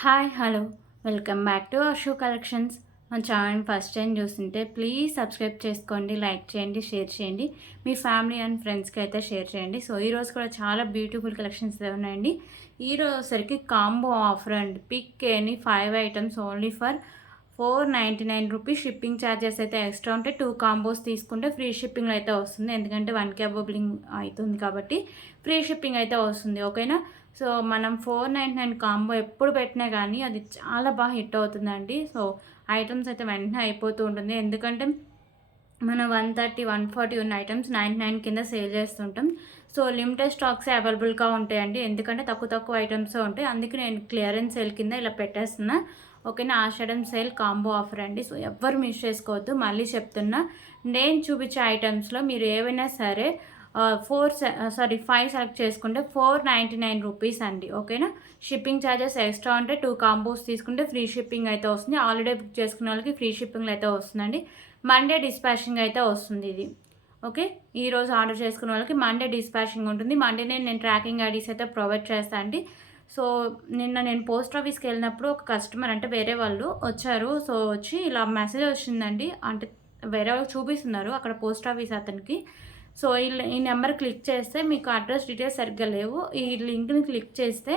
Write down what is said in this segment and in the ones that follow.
Hi hello welcome back to Ashu collections. మన channel first time చూస్తుంటే please subscribe చేసుకోండి, like చేయండి, షేర్ చేయండి, మీ ఫ్యామిలీ అండ్ ఫ్రెండ్స్కి అయితే షేర్ చేయండి. సో ఈరోజు కూడా చాలా బ్యూటిఫుల్ కలెక్షన్స్ ఉన్నాయండి. ఈరోజు సరికి కాంబో ఆఫర్ అండి. Pick any 5 items only for 499 rupees. Shipping charges అయితే ఎక్స్ట్రా ఉంటే 2 కాంబోస్ తీసుకుంటే ఫ్రీ షిప్పింగ్ అయితే వస్తుంది. ఎందుకంటే 1K బుకింగ్ అవుతుంది కాబట్టి ఫ్రీ షిప్పింగ్ అయితే వస్తుంది. ఓకేనా. సో మనం 499 కాంబో ఎప్పుడు పెట్టినా కానీ అది చాలా బాగా హిట్ అవుతుందండి. సో ఐటమ్స్ అయితే వెంటనే అయిపోతూ ఉంటుంది. ఎందుకంటే మనం 130, 140 ఉన్న ఐటమ్స్ 99 కింద సేల్ చేస్తుంటాం. సో లిమిటెడ్ స్టాక్సే అవైలబుల్గా ఉంటాయండి. ఎందుకంటే తక్కువ ఐటమ్స్ ఉంటాయి. అందుకే నేను క్లియరెన్స్ సేల్ కింద ఇలా పెట్టేస్తున్నా. ఓకేనా. ఆషాఢం సేల్ కాంబో ఆఫర్ అండి. సో ఎవ్వరు మిస్ చేసుకోవద్దు. మళ్ళీ చెప్తున్నా, నేను చూపించే ఐటమ్స్లో మీరు ఏవైనా సరే 5 సెలెక్ట్ చేసుకుంటే 499 రూపీస్ అండి. ఓకేనా. షిప్పింగ్ ఛార్జెస్ ఎక్స్ట్రా ఉంటే 2 కాంబోస్ తీసుకుంటే ఫ్రీ షిప్పింగ్ అయితే వస్తుంది. ఆల్రెడీ బుక్ చేసుకున్న వాళ్ళకి ఫ్రీ షిప్పింగ్ అయితే వస్తుందండి. మండే డిస్పాచింగ్ అయితే వస్తుంది ఇది. ఓకే. ఈరోజు ఆర్డర్ చేసుకున్న వాళ్ళకి మండే డిస్పాచింగ్ ఉంటుంది. మండేనే నేను ట్రాకింగ్ ఐడీస్ అయితే ప్రొవైడ్ చేస్తాను అండి. సో నిన్న నేను పోస్ట్ ఆఫీస్కి వెళ్ళినప్పుడు ఒక కస్టమర్ అంటే వేరే వాళ్ళు వచ్చారు. సో వచ్చి ఇలా మెసేజ్ వచ్చిందండి. అంటే వేరే వాళ్ళు చూపిస్తున్నారు అక్కడ పోస్ట్ ఆఫీస్ అతనికి. సో ఈ నెంబర్ క్లిక్ చేస్తే మీకు అడ్రస్ డీటెయిల్స్ సరిగ్గా లేవు, ఈ లింక్ని క్లిక్ చేస్తే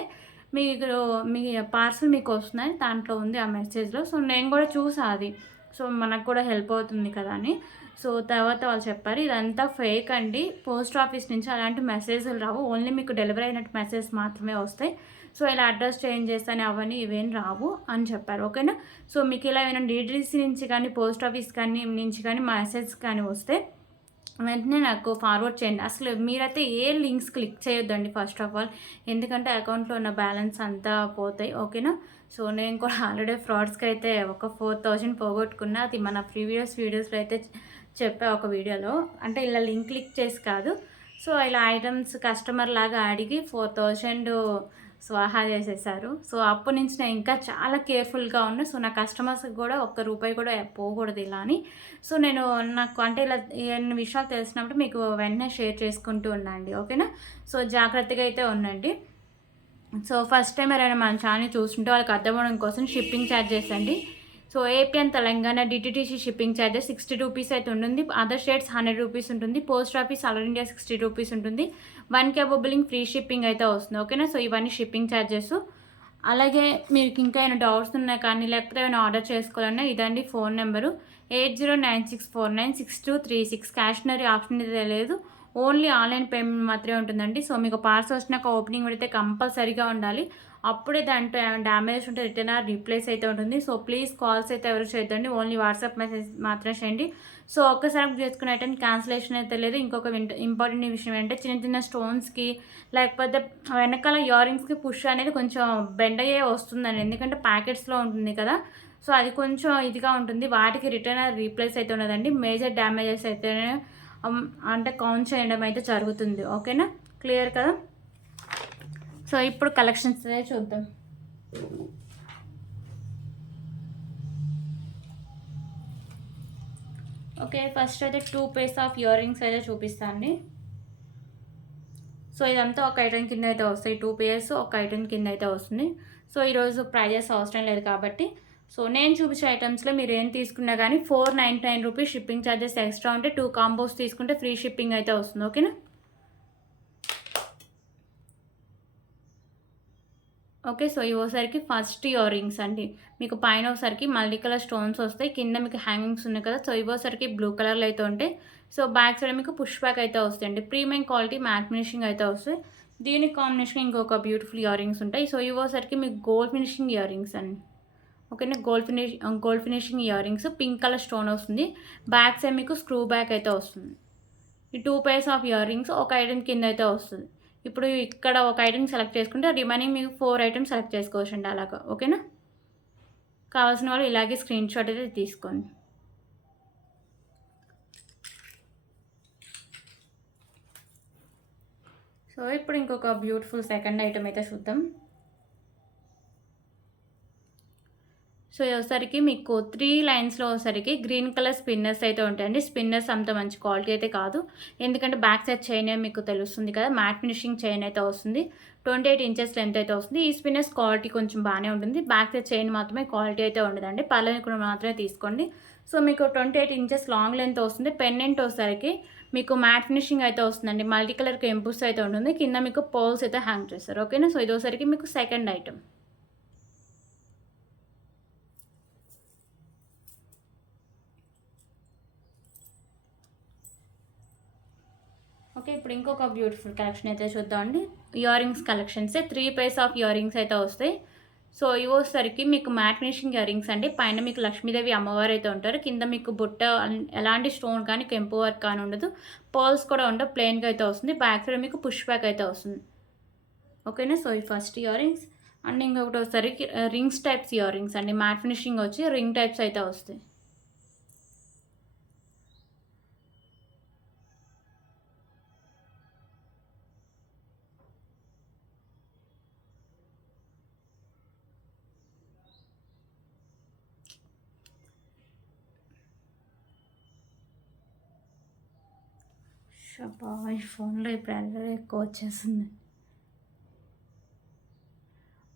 మీకు మీ పార్సల్ మీకు వస్తుందని దాంట్లో ఉంది ఆ మెసేజ్లో. సో నేను కూడా చూసా అది. సో మనకు కూడా హెల్ప్ అవుతుంది కదా అని. సో తర్వాత వాళ్ళు చెప్పారు ఇదంతా ఫేక్ అండి, పోస్ట్ ఆఫీస్ నుంచి అలాంటి మెసేజ్లు రావు, ఓన్లీ మీకు డెలివరీ అయినట్టు మెసేజ్ మాత్రమే వస్తాయి. సో ఇలా అడ్రస్ చేంజ్ చేస్తాను అవన్నీ ఇవేం రావు అని చెప్పారు. ఓకేనా. సో మీకు ఇలా ఏమైనా డీటెయిల్స్ నుంచి కానీ పోస్ట్ ఆఫీస్ కానీ నుంచి కానీ మెసేజ్ కానీ వస్తే వెంటనే నాకు ఫార్వర్డ్ చేయండి. అసలు మీరైతే ఏ లింక్స్ క్లిక్ చేయొద్దండి ఫస్ట్ ఆఫ్ ఆల్. ఎందుకంటే అకౌంట్లో ఉన్న బ్యాలెన్స్ అంతా పోతాయి. ఓకేనా. సో నేను కూడా ఆల్రెడీ ఫ్రాడ్స్కి అయితే ఒక 4000 పోగొట్టుకున్నా. అది మన ప్రీవియస్ వీడియోస్లో అయితే చెప్పా ఒక వీడియోలో. అంటే ఇలా లింక్ క్లిక్ చేసి కాదు, సో ఇలా ఐటమ్స్ కస్టమర్ లాగా అడిగి 4000 స్వాహా చేసేసారు. సో అప్పటి నుంచి నేను ఇంకా చాలా కేర్ఫుల్గా ఉన్నా. సో నా కస్టమర్స్కి కూడా ఒక్క రూపాయి కూడా పోకూడదు ఇలా అని. సో నేను నాకు అంటే ఇలా ఎన్ని విషయాలు తెలిసినప్పుడు మీకు వెంటనే షేర్ చేసుకుంటూ ఉన్నాండి. ఓకేనా. సో జాగ్రత్తగా అయితే ఉండండి. సో ఫస్ట్ టైం ఎవరైనా మన ఛానల్ చూస్తుంటే వాళ్ళకి అర్థం అవ్వడం కోసం షిప్పింగ్ ఛార్జెస్ అండి. So AP and Telangana DTTC shipping charges 60 rupees అయితే ఉంటుంది. అదర్ స్టేట్స్ 100 రూపీస్ ఉంటుంది. Post office all India 60 rupees ఉంటుంది. 1K బుకింగ్ ఫ్రీ షిప్పింగ్ అయితే వస్తుంది. ఓకేనా. సో ఇవన్నీ షిప్పింగ్ ఛార్జెస్. అలాగే మీకు ఇంకా ఏమైనా డౌట్స్ ఉన్నా కానీ లేకపోతే ఏమైనా ఆర్డర్ చేసుకోవాలన్నా ఇదండి ఫోన్ నెంబరు 8096496236. క్యాష్నరీ ఆప్షన్ అయితే లేదు, ఓన్లీ ఆన్లైన్ పేమెంట్ మాత్రమే ఉంటుందండి. సో మీకు పార్సల్ వచ్చినాక ఓపెనింగ్ పెడితే కంపల్సరీగా ఉండాలి. అప్పుడే దాంట్లో ఏమైనా డ్యామేజ్ ఉంటే రిటర్న్ ఆర్ రీప్లేస్ అయితే ఉంటుంది. సో ప్లీజ్ కాల్స్ అయితే ఎవరు చేయొద్దండి, ఓన్లీ వాట్సాప్ మెసేజ్ మాత్రమే చేయండి. సో ఒక్కసారి బుక్ చేసుకునే ఐటమ్ క్యాన్సిలేషన్ అయితే లేదు. ఇంకొక ఇంపార్టెంట్ విషయం ఏంటంటే చిన్న స్టోన్స్కి లేకపోతే వెనకాల ఇయరింగ్స్కి పుష్ అనేది కొంచెం బెండ్ అయ్యే వస్తుందండి. ఎందుకంటే ప్యాకెట్స్లో ఉంటుంది కదా. సో అది కొంచెం ఇదిగా ఉంటుంది. వాటికి రిటర్న్ ఆర్ రీప్లేస్ అయితే ఉన్నదండి. మేజర్ డ్యామేజెస్ అయితే అంటే కౌంట్ చేయడం అయితే జరుగుతుంది. ఓకేనా. క్లియర్ కదా. సో ఇప్పుడు కలెక్షన్స్ చూద్దాం. ఓకే. ఫస్ట్ అయితే 2 pairs ఆఫ్ ఇయర్ రింగ్స్ అయితే చూపిస్తాను. సో ఇదంతా ఒక ఐటెం కింద అయితే వస్తాయి. 2 pairs ఒక ఐటెం కింద అయితే వస్తుంది. సో ఈరోజు ప్రైజెస్ అవసరం లేదు కాబట్టి సో నేను చూపించే ఐటమ్స్లో మీరు ఏం తీసుకున్నా కానీ 499 రూపీస్. షిప్పింగ్ ఛార్జెస్ ఎక్స్ట్రా ఉంటే 2 కాంబోస్ తీసుకుంటే ఫ్రీ షిప్పింగ్ అయితే వస్తుంది. ఓకేనా. ఓకే. సో ఇవోసరికి ఫస్ట్ ఇయర్ రింగ్స్ అండి. మీకు పైన ఒకసారికి మల్టీ కలర్ స్టోన్స్ వస్తాయి, కింద మీకు హ్యాంగింగ్స్ ఉన్నాయి కదా. సో ఇవోసరికి బ్లూ కలర్లో అయితే ఉంటాయి. సో బ్యాక్ సైడ్ మీకు పుష్ బ్యాక్ అయితే వస్తాయండి. ప్రీమియం క్వాలిటీ మ్యాట్ ఫినిషింగ్ అయితే వస్తాయి. దీనికి కాంబినేషన్ ఇంకొక బ్యూటిఫుల్ ఇయర్ రింగ్స్ ఉంటాయి. సో ఇవోసరికి మీకు గోల్డ్ ఫినిషింగ్ ఇయర్ రింగ్స్ అండి. ఓకేనా. Gold finishing ear rings, pink colour stone వస్తుంది. బ్యాక్ సైడ్ మీకు స్క్రూ బ్యాక్ అయితే వస్తుంది. ఈ 2 pairs ఆఫ్ ఇయర్ రింగ్స్ ఒక ఐటెం కింద అయితే వస్తుంది. ఇప్పుడు ఇక్కడ ఒక ఐటెం సెలెక్ట్ చేసుకుంటే రిమైనింగ్ మీకు 4 ఐటమ్స్ సెలెక్ట్ చేసుకోవచ్చు అండి అలాగా. ఓకేనా. కావాల్సిన వాళ్ళు ఇలాగే స్క్రీన్ షాట్ అయితే తీసుకోండి. సో ఇప్పుడు ఇంకొక బ్యూటిఫుల్ సెకండ్ ఐటమ్ అయితే చూద్దాం. సో వచ్చేసరికి మీకు 3 లైన్స్లో వచ్చేసరికి గ్రీన్ కలర్ స్పిన్నర్స్ అయితే ఉంటాయండి. స్పిన్నర్స్ అంత మంచి క్వాలిటీ అయితే కాదు, ఎందుకంటే బ్యాక్ సైడ్ చైన్ మీకు తెలుస్తుంది కదా, మ్యాట్ ఫినిషింగ్ చైన్ అయితే వస్తుంది. 28 ఇంచెస్ లెంత్ అయితే వస్తుంది. ఈ స్పిన్నర్స్ క్వాలిటీ కొంచెం బాగానే ఉంటుంది. బ్యాక్ సైడ్ చైన్ మాత్రమే క్వాలిటీ అయితే ఉండదండి. పళ్ళని కూడా మాత్రమే తీసుకోండి. సో మీకు 28 ఇంచెస్ లాంగ్ లెంత్ వస్తుంది. పెండెంట్ వచ్చేసరికి మీకు మ్యాట్ ఫినిషింగ్ అయితే వస్తుందండి. మల్టీ కలర్ కెంపుస్ అయితే ఉంటుంది. కింద మీకు పర్ల్స్ అయితే హ్యాంగ్ చేస్తారు. ఓకేనా. సో ఇది వచ్చేసరికి మీకు సెకండ్ ఐటమ్. ఓకే, ఇప్పుడు ఇంకొక బ్యూటిఫుల్ కలెక్షన్ అయితే చూద్దామండి. ఇయర్ రింగ్స్ కలెక్షన్సే 3 పైర్స్ ఆఫ్ ఇయర్ రింగ్స్ అయితే వస్తాయి. సో ఇవి వచ్చేసరికి మీకు మ్యాట్ ఫినిషింగ్ ఇయర్ రింగ్స్ అండి. పైన మీకు లక్ష్మీదేవి అమ్మవారు అయితే ఉంటారు. కింద మీకు బుట్ట ఎలాంటి స్టోన్ కానీ కెంపు వర్క్ కానీ ఉండదు. పర్ల్స్ కూడా ఉండవు. ప్లెయిన్గా అయితే వస్తుంది. బ్యాక్ సైడ్ మీకు పుష్ బ్యాక్ అయితే వస్తుంది. ఓకేనా. సో ఈ ఫస్ట్ ఇయర్ రింగ్స్ అండ్ ఇంకొకటి వచ్చేసరికి రింగ్స్ టైప్స్ ఇయర్ రింగ్స్ అండి. మ్యాట్ ఫినిషింగ్ వచ్చి రింగ్ టైప్స్ అయితే వస్తాయి. షబ్బా, ఈ ఫోన్లో ఇప్పుడు అల్లరి ఎక్కువ వచ్చేస్తుంది.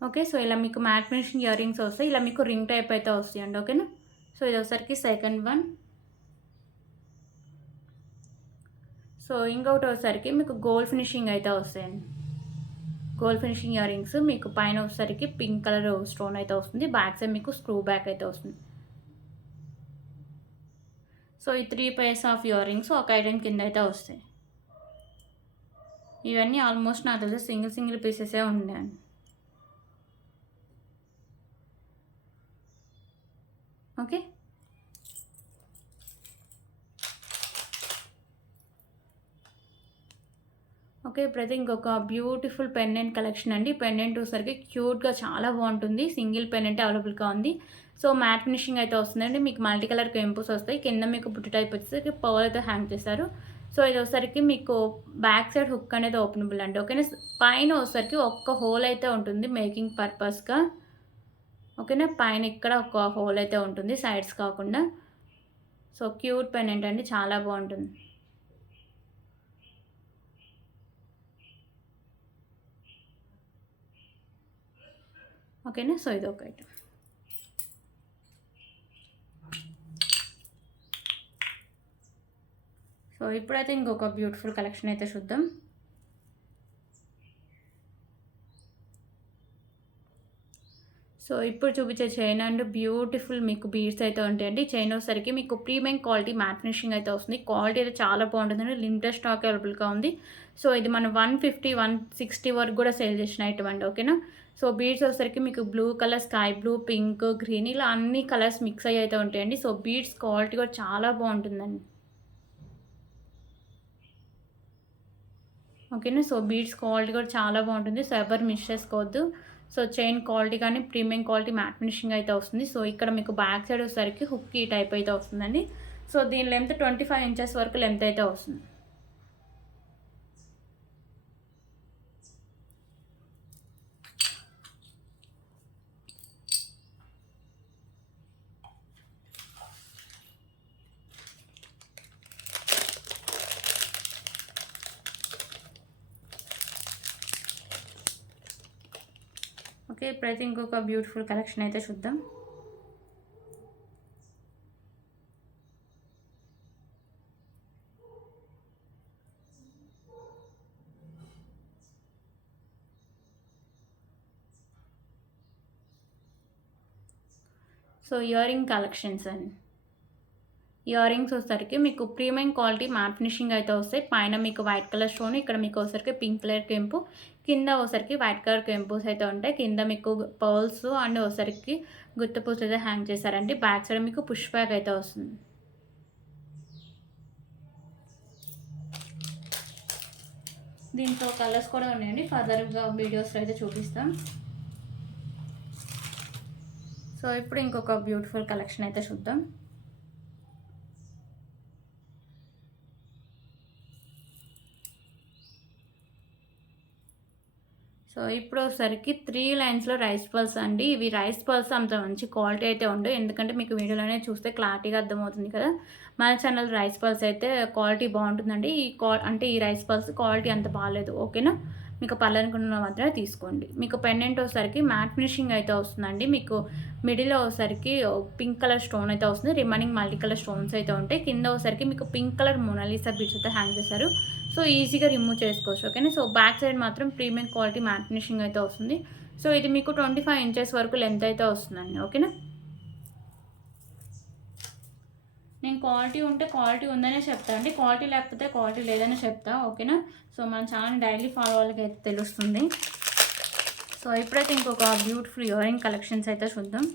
ఓకే, సో ఇలా మీకు మ్యాట్ ఫినిషింగ్ ఇయర్ రింగ్స్ వస్తాయి. ఇలా మీకు రింగ్ టైప్ అయితే వస్తాయండి. ఓకేనా. సో ఇది ఒకసారికి సెకండ్ వన్. సో ఇంకొకటి వచ్చేసరికి మీకు గోల్డ్ ఫినిషింగ్ అయితే వస్తాయండి. గోల్డ్ ఫినిషింగ్ ఇయర్ రింగ్స్ మీకు పైన వచ్చేసరికి పింక్ కలర్ స్టోన్ అయితే వస్తుంది. బ్యాక్ సైడ్ మీకు స్క్రూ బ్యాక్ అయితే వస్తుంది. సో ఈ 3 పైర్స్ ఆఫ్ ఇయర్ రింగ్స్ ఒక ఐటెం కింద అయితే వస్తాయి. ఇవన్నీ ఆల్మోస్ట్ నాకు తెలిసి సింగిల్ పీసెసే ఉన్నాయండి. ఓకే, ఓకే, ఇప్పుడైతే ఇంకొక బ్యూటిఫుల్ పెండెంట్ కలెక్షన్ అండి. పెండెంట్ వచ్చేసరికి క్యూట్గా చాలా బాగుంటుంది. సింగిల్ పెండెంట్ అవైలబుల్గా ఉంది. సో మ్యాట్ ఫినిషింగ్ అయితే వస్తుందండి. మీకు మల్టీ కలర్ కెంపుస్ వస్తాయి. కింద మీకు బుట్ట టైప్ వచ్చేసరికి పర్ల్ అయితే హ్యాంగ్ చేస్తారు. సో ఇది వచ్చేసరికి మీకు బ్యాక్ సైడ్ హుక్ అనేది ఓపెనబుల్ అండి. ఓకేనా. పైన వచ్చేసరికి ఒక్క హోల్ అయితే ఉంటుంది మేకింగ్ పర్పస్గా. ఓకేనా. పైన ఇక్కడ ఒక హోల్ అయితే ఉంటుంది, సైడ్స్ కాకుండా. సో క్యూట్ పెండెంట్ అండి, చాలా బాగుంటుంది. ఓకేనా. సో ఇది ఒక ఐటమ్. సో ఇప్పుడైతే ఇంకొక బ్యూటిఫుల్ కలెక్షన్ అయితే చూద్దాం. సో ఇప్పుడు చూపించే చైన్ అండ్ బ్యూటిఫుల్ మీకు బీడ్స్ అయితే ఉంటాయండి. చైన్ వచ్చేసరికి మీకు ప్రీమియం క్వాలిటీ మ్యాట్ ఫినిషింగ్ అయితే వస్తుంది. క్వాలిటీ అయితే చాలా బాగుంటుందండి. లిమిటెడ్ స్టాక్ అవైలబుల్గా ఉంది. సో ఇది మనం 150, 160 వరకు కూడా సేల్ చేసిన ఐటమ్ అండి. ఓకేనా. సో బీడ్స్ వచ్చేసరికి మీకు blue colour, sky blue, pink, green ఇలా అన్ని కలర్స్ మిక్స్ అయ్యి అయితే ఉంటాయండి. సో బీడ్స్ క్వాలిటీ కూడా చాలా బాగుంటుందండి. ఓకేనా. సో బీడ్స్ క్వాలిటీ కూడా చాలా బాగుంటుంది. సో ఎవరు మిస్ చేసుకోవద్దు. సో చైన్ క్వాలిటీ కానీ ప్రీమియం క్వాలిటీ మ్యాట్ ఫినిషింగ్ అయితే వస్తుంది. సో ఇక్కడ మీకు బ్యాక్ సైడ్ వచ్చేసరికి హుక్ ఈ టైప్ అయితే వస్తుందండి. సో దీని లెంత్ 25 ఇంచెస్ వరకు లెంత్ అయితే వస్తుంది. ఓకే, ఇప్పుడైతే ఇంకొక బ్యూటిఫుల్ కలెక్షన్ అయితే చూద్దాం. సో ఇయర్ రింగ్ కలెక్షన్స్ అండి. ఇయర్ రింగ్స్ వచ్చేసరికి మీకు ప్రీమియం క్వాలిటీ మ్యాట్ ఫినిషింగ్ అయితే వస్తాయి. పైన మీకు వైట్ కలర్ స్టోన్, ఇక్కడ మీకు వచ్చేసరికి పింక్ కలర్ కెంపు, కింద వచ్చేసరికి వైట్ కలర్ కెంపుస్ అయితే ఉంటాయి. కింద మీకు పర్ల్స్ అండ్ వచ్చేసరికి గుత్తపూసలు అయితే హ్యాంగ్ చేశారండి. బ్యాక్ సైడ్ మీకు పుష్ బ్యాక్ అయితే వస్తుంది. దీంట్లో కలర్స్ కూడా ఉన్నాయండి. ఫర్దర్గా వీడియోస్లో అయితే చూపిస్తాం. సో ఇప్పుడు ఇంకొక బ్యూటిఫుల్ కలెక్షన్ అయితే చూద్దాం. సో ఇప్పుడు ఒకసారికి 3 లైన్స్లో రైస్ పల్స్ అండి. ఇవి రైస్ పల్స్ అంత మంచి క్వాలిటీ అయితే ఉండవు, ఎందుకంటే మీకు వీడియోలోనే చూస్తే క్లారిటీగా అర్థమవుతుంది కదా. మన ఛానల్ రైస్ పల్స్ అయితే క్వాలిటీ బాగుంటుందండి. అంటే ఈ రైస్ పల్స్ క్వాలిటీ అంత బాగాలేదు. ఓకేనా. మీకు పళ్ళనుకున్న మాత్రమే తీసుకోండి. మీకు పెండెంట్ వచ్చేసరికి మ్యాట్ ఫినిషింగ్ అయితే వస్తుందండి. మీకు మిడిల్లో వచ్చేసరికి పింక్ కలర్ స్టోన్ అయితే వస్తుంది. రిమైనింగ్ మల్టీ కలర్ స్టోన్స్ అయితే ఉంటాయి. కింద వచ్చేసరికి మీకు పింక్ కలర్ మోనాలిసా బీడ్స్ అయితే హ్యాంగ్ చేశారు. సో ఈజీగా రిమూవ్ చేసుకోవచ్చు. ఓకేనా. సో బ్యాక్ సైడ్ మాత్రం ప్రీమియం క్వాలిటీ మ్యాట్ ఫినిషింగ్ అయితే వస్తుంది. సో ఇది మీకు 25 ఇంచెస్ వరకు లెంత్ అయితే వస్తుందండి. ఓకేనా. నేను క్వాలిటీ ఉంటే క్వాలిటీ ఉందనే చెప్తా అండి, క్వాలిటీ లేకపోతే క్వాలిటీ లేదనే చెప్తా. ఓకేనా. సో మన ఛానల్ డైలీ ఫాలో వాళ్ళకి అయితే తెలుస్తుంది. సో ఇప్పుడైతే ఇంకొక బ్యూటిఫుల్ ఇయర్ రింగ్ కలెక్షన్స్ అయితే చూద్దాం.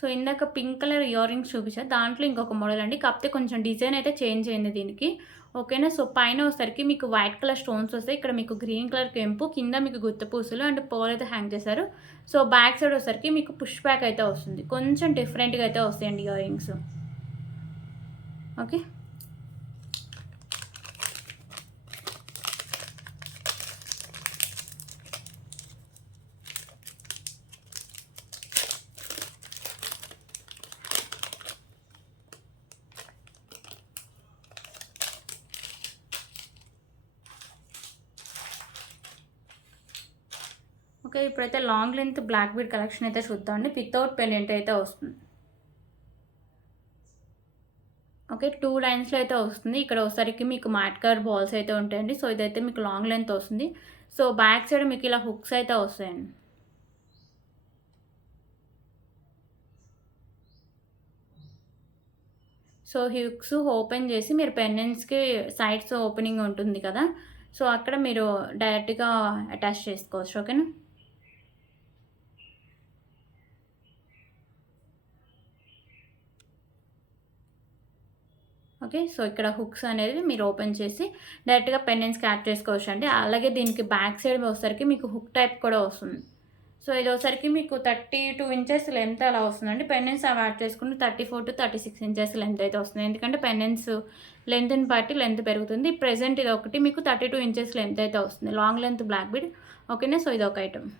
సో ఇందాక పింక్ కలర్ ఇయర్ రింగ్స్ చూపించారు, దాంట్లో ఇంకొక మోడల్ అండి. కాకపోతే కొంచెం డిజైన్ అయితే చేంజ్ అయింది దీనికి. ఓకేనా. సో పైన వచ్చేసరికి మీకు వైట్ కలర్ స్టోన్స్ వస్తాయి. ఇక్కడ మీకు గ్రీన్ కలర్ కెంపు, కింద మీకు గుత్త పూసలు అండ్ పర్ల్ అయితే హ్యాంగ్ చేశారు. సో బ్యాక్ సైడ్ వచ్చేసరికి మీకు పుష్ బ్యాక్ అయితే వస్తుంది. కొంచెం డిఫరెంట్గా అయితే వస్తాయండి ఇయర్ రింగ్స్. ఓకే. ఓకే. ఇప్పుడైతే long length black bead collection అయితే చూద్దామండి. వితౌట్ పెండెంట్ అయితే వస్తుంది. ఓకే. 2 లైన్స్లో అయితే వస్తుంది. ఇక్కడ ఒకసారికి మీకు మ్యాట్ కలర్ బాల్స్ అయితే ఉంటాయండి. సో ఇదైతే మీకు లాంగ్ లెంత్ వస్తుంది. సో బ్యాక్ సైడ్ మీకు ఇలా హుక్స్ అయితే వస్తాయండి. సో హుక్స్ ఓపెన్ చేసి మీరు పెండెంట్స్కి సైడ్స్ ఓపెనింగ్ ఉంటుంది కదా, సో అక్కడ మీరు డైరెక్ట్గా అటాచ్ చేసుకోవచ్చు. ఓకేనా. ఓకే. సో ఇక్కడ హుక్స్ అనేది మీరు ఓపెన్ చేసి డైరెక్ట్గా పెండెంట్స్కి యాడ్ చేసుకోవచ్చు అండి. అలాగే దీనికి బ్యాక్ సైడ్ వచ్చేసరికి మీకు హుక్ టైప్ కూడా వస్తుంది. సో ఇది వచ్చేసరికి మీకు 32 ఇంచెస్ లెంత్ అలా వస్తుందండి. పెండెంట్స్ అవి యాడ్ చేసుకుంటే 34 to 36 ఇంచెస్ లెంత్ అయితే వస్తుంది. ఎందుకంటే పెండెంట్స్ లెంత్ని బట్టి లెంత్ పెరుగుతుంది. ప్రెజెంట్ ఇది ఒకటి మీకు 32 ఇంచెస్ లెంత్ అయితే వస్తుంది, లాంగ్ లెంత్ బ్లాక్ బీడ్. ఓకేనా. సో ఇది ఒక ఐటమ్.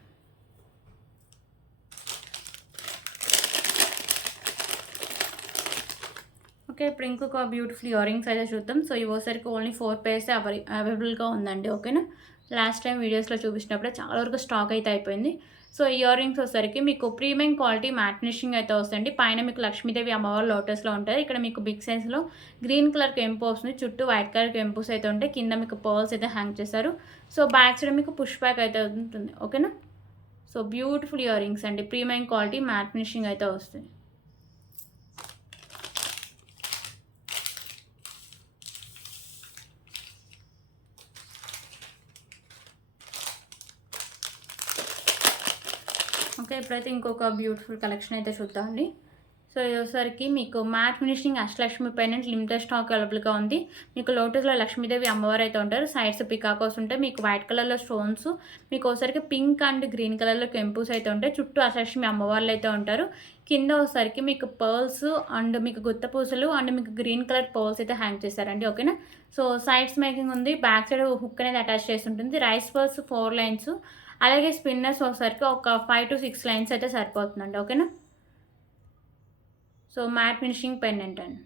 ఓకే. ఇప్పుడు ఇంకొక బ్యూటిఫుల్ ఇయర్ రింగ్స్ అయితే చూద్దాం. సో ఇవోసరికి ఓన్లీ 4 పేర్స్ అవైలబుల్గా ఉందండి. ఓకేనా. లాస్ట్ టైం వీడియోస్లో చూపించినప్పుడే చాలా వరకు స్టాక్ అయితే అయిపోయింది. సో ఇయర్ రింగ్స్ వచ్చేసరికి మీకు ప్రీమియం క్వాలిటీ మ్యాట్ ఫినిషింగ్ అయితే వస్తుంది. పైన మీకు లక్ష్మీదేవి అమ్మవారు లోటస్లో ఉంటాయి. ఇక్కడ మీకు బిగ్ సైజ్లో గ్రీన్ కలర్ కెంపు వస్తుంది. చుట్టూ వైట్ కలర్ కెంపుస్ అయితే ఉంటాయి. కింద మీకు పర్ల్స్ అయితే హ్యాంగ్ చేశారు. సో బ్యాక్ సైడ్ మీకు పుష్ బ్యాక్ అయితే ఉంటుంది. ఓకేనా. సో బ్యూటిఫుల్ ఇయర్ రింగ్స్ అండి, ప్రీమియం క్వాలిటీ మ్యాట్ ఫినిషింగ్ అయితే వస్తుంది. ఓకే. ఇప్పుడైతే ఇంకొక బ్యూటిఫుల్ కలెక్షన్ అయితే చూద్దామండి. సో ఇదోసరికి మీకు matte finishing Ashtalakshmi pendant limited stock అవైలబుల్గా ఉంది. మీకు లోటస్లో లక్ష్మీదేవి అమ్మవారు అయితే ఉంటారు. సైడ్స్ పికాకోస్ ఉంటాయి. మీకు వైట్ కలర్లో స్టోన్స్, మీకు ఒకసారికి పింక్ అండ్ గ్రీన్ కలర్లో కెంపుస్ అయితే ఉంటాయి. చుట్టూ అష్టలక్ష్మి అమ్మవార్లు అయితే ఉంటారు. కింద ఒకసారికి మీకు పర్ల్స్ అండ్ మీకు గుత్త పూసలు అండ్ మీకు గ్రీన్ కలర్ పర్ల్స్ అయితే హ్యాంగ్ చేశారండి. ఓకేనా. సో సైడ్స్ మేకింగ్ ఉంది. బ్యాక్ సైడ్ హుక్ అనేది అటాచ్ చేసి ఉంటుంది. రైస్ పర్ల్స్ 4 లైన్స్, అలాగే స్పిన్నర్స్ ఒకసారికి ఒక 5 to 6 లైన్స్ అయితే సరిపోతుందండి. ఓకేనా. సో మ్యాట్ ఫినిషింగ్ పెండెంట్ అండి.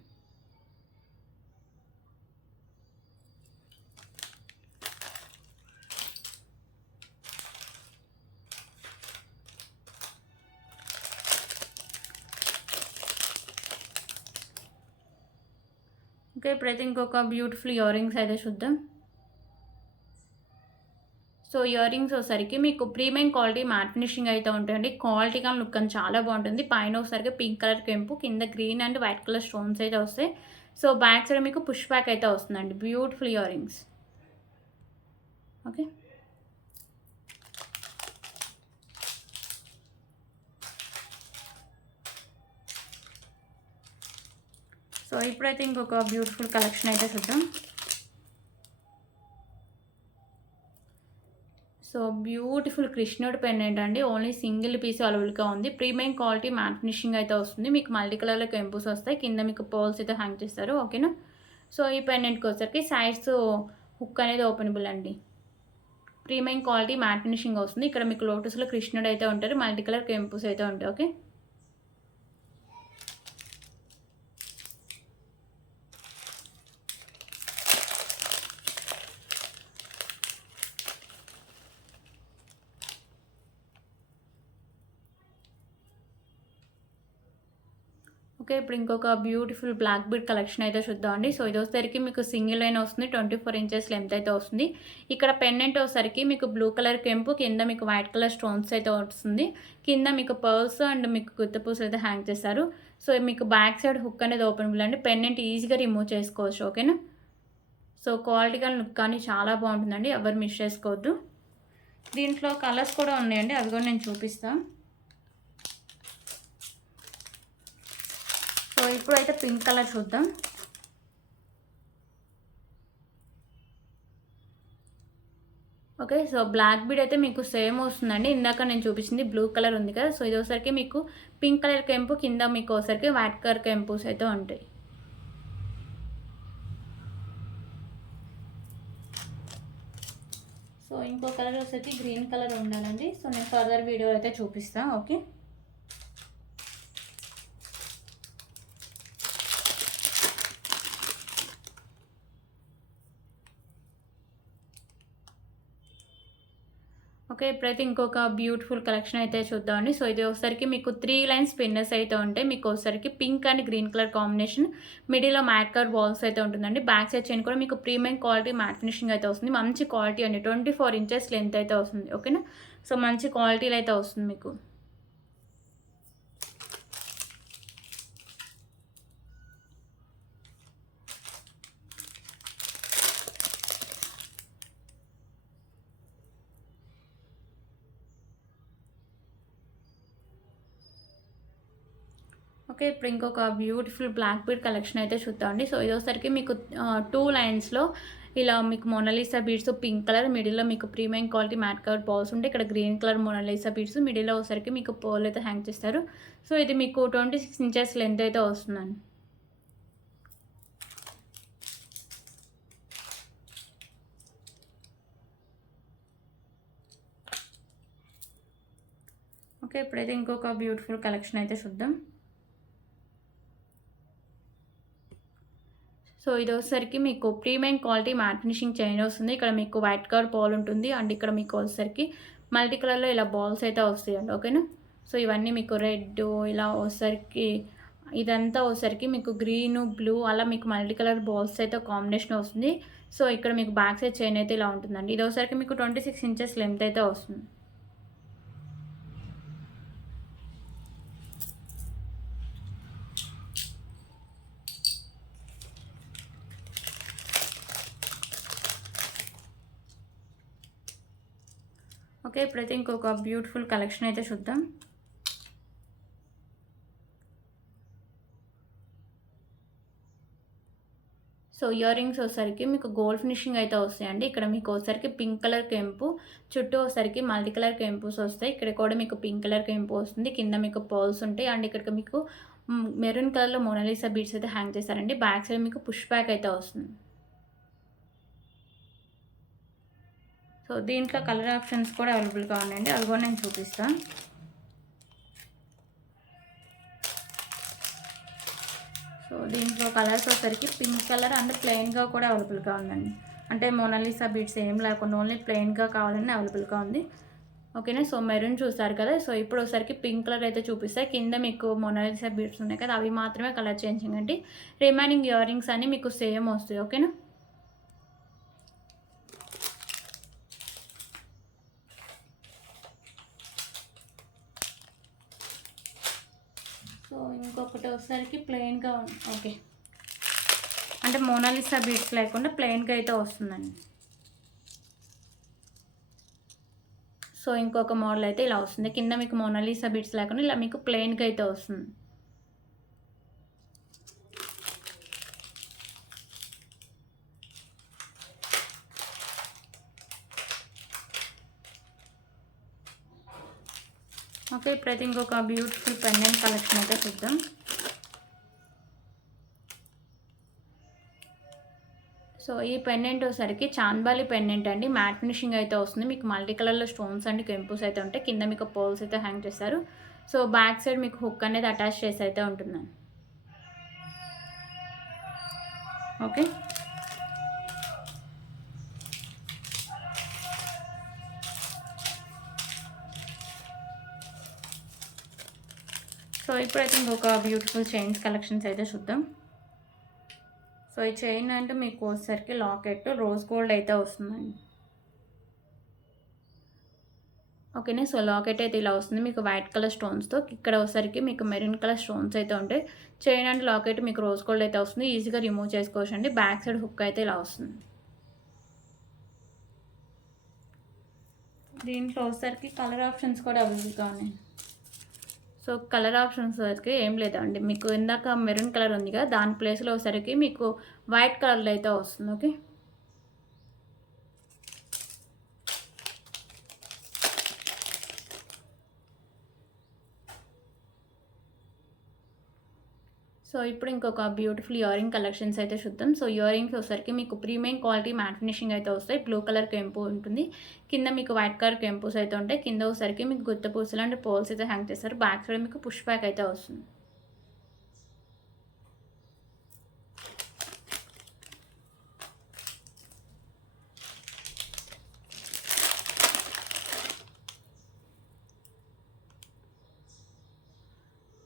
ఓకే. ఇప్పుడైతే ఇంకొక బ్యూటిఫుల్ ఇయర్ రింగ్స్ అయితే చూద్దాం. సో ఇయర్ రింగ్స్ వచ్చేసరికి మీకు ప్రీమియం క్వాలిటీ మ్యాట్ ఫినిషింగ్ అయితే ఉంటాయండి. క్వాలిటీ కానీ లుక్ అని చాలా బాగుంటుంది. పైన ఒకసారికి పింక్ కలర్ కెంపు, కింద green and white colour stones అయితే వస్తాయి. సో బ్యాక్ సైడ్ మీకు పుష్ బ్యాక్ అయితే వస్తుందండి. Beautiful earrings. Okay. So ఇప్పుడైతే ఇంకొక బ్యూటిఫుల్ కలెక్షన్ అయితే చూద్దాం. సో బ్యూటిఫుల్ కృష్ణుడు పెండెంట్ అండి. ఓన్లీ సింగిల్ పీస్ అవైలబుల్గా ఉంది. ప్రీమియం క్వాలిటీ మ్యాట్ ఫినిషింగ్ అయితే వస్తుంది. మీకు మల్టీ కలర్లో కెంపుస్ వస్తాయి. కింద మీకు పర్ల్స్ అయితే హ్యాంగ్ చేస్తారు. ఓకేనా. సో ఈ పెండెంట్కి వచ్చరికి సైడ్స్ హుక్ అనేది ఓపెనబుల్ అండి. ప్రీమియం క్వాలిటీ మ్యాట్ ఫినిషింగ్ వస్తుంది. ఇక్కడ మీకు లోటస్లో కృష్ణుడు అయితే ఉంటారు, మల్టీ కలర్ కెంపుస్ అయితే ఉంటాయి. Okay, okay. ఇప్పుడు ఇంకొక బ్యూటిఫుల్ బ్లాక్ బీడ్ కలెక్షన్ అయితే చూద్దామండి. సో ఇది వచ్చేసరికి మీకు సింగిల్ లైన్ వస్తుంది, 24 ఇంచెస్ లెంత్ అయితే వస్తుంది. ఇక్కడ పెండెంట్ వచ్చేసరికి మీకు బ్లూ కలర్ కెంపు, కింద మీకు వైట్ కలర్ స్టోన్స్ అయితే వస్తుంది. కింద మీకు పర్ల్స్ అండ్ మీకు గుత్తపూసలు అయితే హ్యాంగ్ చేస్తారు. సో మీకు బ్యాక్ సైడ్ హుక్ అనేది ఓపెనబుల్ అండి. పెండెంట్ ఈజీగా రిమూవ్ చేసుకోవచ్చు. ఓకేనా, సో క్వాలిటీ కానీ లుక్ కానీ చాలా బాగుంటుందండి, ఎవరు మిస్ చేసుకోవద్దు. దీంట్లో కలర్స్ కూడా ఉన్నాయండి, అవి కూడా నేను చూపిస్తాను. సో ఇప్పుడైతే పింక్ కలర్ చూద్దాం. ఓకే, సో బ్లాక్ బీడ్ అయితే మీకు సేమ్ వస్తుందండి. ఇందాక నేను చూపించింది బ్లూ కలర్ ఉంది కదా, సో ఇది ఒకసారికి మీకు పింక్ కలర్ కెంపు, కింద మీకు ఒకసారికి వైట్ కలర్ కెంపుస్ అయితే ఉంటాయి. సో ఇంకో కలర్ వచ్చేసి గ్రీన్ కలర్ ఉండాలండి. సో నేను ఫర్దర్ వీడియో అయితే చూపిస్తాను. Okay, okay. ఇప్పుడైతే ఇంకొక బ్యూటిఫుల్ కలెక్షన్ అయితే చూద్దామండి. సో ఇది ఒకసారికి మీకు 3 లైన్స్ పిన్నర్స్ అయితే ఉంటాయి. మీకు ఒకసారికి pink and green colour combination, మిడిల్లో మ్యాట్ కలర్ బాల్స్ అయితే ఉంటుందండి. బ్యాక్ సైడ్ చైన్ కూడా మీకు ప్రీమియం క్వాలిటీ మ్యాట్ ఫినిషింగ్ అయితే వస్తుంది. మంచి క్వాలిటీ అండి, 24 ఇంచెస్ లెంత్ అయితే వస్తుంది. ఓకేనా, సో మంచి క్వాలిటీలో అయితే వస్తుంది మీకు. ఓకే, ఇప్పుడు ఇంకొక బ్యూటిఫుల్ బ్లాక్ బీడ్ కలెక్షన్ అయితే చూద్దామండి. సో ఇది ఒకసారికి మీకు 2 లైన్స్లో ఇలా మీకు మోనాలిసా బీడ్స్ పింక్ కలర్, మిడిల్లో మీకు premium quality matte colour balls ఉంటే, ఇక్కడ గ్రీన్ కలర్ మోనాలిసా బీడ్స్, మిడిల్లో ఒకసారికి మీకు పోల్ అయితే హ్యాంగ్ చేస్తారు. సో ఇది మీకు 26 ఇంచెస్ లెంత్ అయితే వస్తుందండి. ఓకే, ఇప్పుడైతే ఇంకొక బ్యూటిఫుల్ కలెక్షన్ అయితే చూద్దాం. సో ఇది వచ్చేసరికి మీకు premium quality matte finishing chain వస్తుంది. ఇక్కడ మీకు వైట్ కలర్ బాల్ ఉంటుంది అండ్ ఇక్కడ మీకు వచ్చేసరికి మల్టీ కలర్లో ఇలా బాల్స్ అయితే వస్తాయండి. ఓకేనా, సో ఇవన్నీ మీకు రెడ్ ఇలా వచ్చేసరికి ఇదంతా వచ్చేసరికి మీకు గ్రీన్ బ్లూ అలా మీకు మల్టీ కలర్ బాల్స్ అయితే కాంబినేషన్ వస్తుంది. సో ఇక్కడ మీకు బ్యాక్ సైడ్ చైన్ అయితే ఇలా ఉంటుందండి. ఇది వచ్చేసరికి మీకు 26 ఇంచెస్ లెంత్ అయితే వస్తుంది. ఓకే, ఇప్పుడైతే ఇంకొక బ్యూటిఫుల్ కలెక్షన్ అయితే చూద్దాం. సో ఇయర్ రింగ్స్ వచ్చేసరికి మీకు గోల్డ్ ఫినిషింగ్ అయితే వస్తాయండి. ఇక్కడ మీకు వచ్చేసరికి పింక్ కలర్ కెంపు, చుట్టూ వచ్చేసరికి మల్టీ కలర్ కెంపుస్ వస్తాయి. ఇక్కడ కూడా మీకు పింక్ కలర్ కెంపు వస్తుంది, కింద మీకు పర్ల్స్ ఉంటాయి అండ్ ఇక్కడ మీకు మెరూన్ కలర్లో మోనాలిసా బీడ్స్ అయితే హ్యాంగ్ చేస్తారండి. బ్యాక్ సైడ్ మీకు పుష్ బ్యాక్ అయితే వస్తుంది. సో దీంట్లో కలర్ ఆప్షన్స్ కూడా అవైలబుల్గా ఉన్నాయండి, అవి కూడా నేను చూపిస్తాను. సో దీంట్లో కలర్స్ వచ్చేసరికి పింక్ కలర్ అండ్ ప్లెయిన్గా కూడా అవైలబుల్గా ఉందండి. అంటే మోనాలిసా బీడ్స్ ఏం లేకుండా ఓన్లీ ప్లెయిన్గా కావాలని అవైలబుల్గా ఉంది. ఓకేనా, సో మెరూన్ చూస్తారు కదా, సో ఇప్పుడు ఒకసారికి పింక్ కలర్ అయితే చూపిస్తాయి. కింద మీకు మోనాలిసా బీడ్స్ ఉన్నాయి కదా, అవి మాత్రమే కలర్ చేంజింగ్ అండి. రిమైనింగ్ ఇయర్ రింగ్స్ అన్నీ మీకు సేమ్ వస్తాయి. ఓకేనా, సో ఇంకొకటి వచ్చేసరికి ప్లెయిన్గా ఓకే అంటే మోనాలిసా బీడ్స్ లేకుండా ప్లెయిన్గా అయితే వస్తుందండి. సో ఇంకొక మోడల్ అయితే ఇలా వస్తుంది, కింద మీకు మోనాలిసా బీడ్స్ లేకుండా ఇలా మీకు ప్లెయిన్గా అయితే వస్తుంది. ఓకే, ఇప్పుడైతే ఇంకొక బ్యూటిఫుల్ పెండెంట్ కలెక్షన్ అయితే చూద్దాం. సో ఈ పెండెంట్ వచ్చేసరికి చాంద్బాలి పెండెంట్ అండి. మ్యాట్ ఫినిషింగ్ అయితే వస్తుంది. మీకు మల్టీ కలర్‌లో స్టోన్స్ అండ్ కెంపుస్ అయితే ఉంటాయి. కింద మీకు పర్ల్స్ అయితే హ్యాంగ్ చేశారు. సో బ్యాక్ సైడ్ మీకు హుక్ అనేది అటాచ్ చేసి అయితే ఉంటుందండి. ఓకే. సో ఇప్పుడైతే ఇంకొక బ్యూటిఫుల్ చైన్స్ కలెక్షన్స్ అయితే చూద్దాం. సో ఈ చైన్ అంటే మీకు వచ్చేసరికి లాకెట్ రోజ్ గోల్డ్ అయితే వస్తుందండి. ఓకేనా. సో లాకెట్ అయితే ఇలా వస్తుంది మీకు వైట్ కలర్ స్టోన్స్తో. ఇక్కడ వచ్చేసరికి మీకు మెరూన్ కలర్ స్టోన్స్ అయితే ఉంటాయి. చైన్ అండ్ లాకెట్ మీకు రోజ్ గోల్డ్ అయితే వస్తుంది. ఈజీగా రిమూవ్ చేసుకోవచ్చు అండి. బ్యాక్ సైడ్ హుక్ అయితే ఇలా వస్తుంది. దీంట్లో వచ్చేసరికి కలర్ ఆప్షన్స్ కూడా అవైలబుల్గా ఉన్నాయి. సో కలర్ ఆప్షన్స్ వచ్చరికి ఏం లేదండి. మీకు ఇందాక మెరూన్ కలర్ ఉంది కదా, దాని ప్లేస్లో వచ్చేసరికి మీకు వైట్ కలర్లో అయితే వస్తుంది. ఓకే. సో ఇప్పుడు ఇంకొక బ్యూటిఫుల్ ఇయరింగ్ కలెక్షన్స్ అయితే చూద్దాం. సో ఇయరింగ్స్ వచ్చేసరికి మీకు ప్రీమియం క్వాలిటీ మ్యాట్ ఫినిషింగ్ అయితే వస్తాయి. బ్లూ కలర్ కెంపు ఉంటుంది. కింద మీకు వైట్ కలర్ కెంపుస్ అయితే ఉంటాయి. కింద వచ్చేసరికి మీకు గుత్త పూసలు అండ్ పోల్స్ అయితే హ్యాంగ్ చేస్తారు. బ్యాక్ సైడ్ మీకు పుష్ బ్యాక్ అయితే వస్తుంది.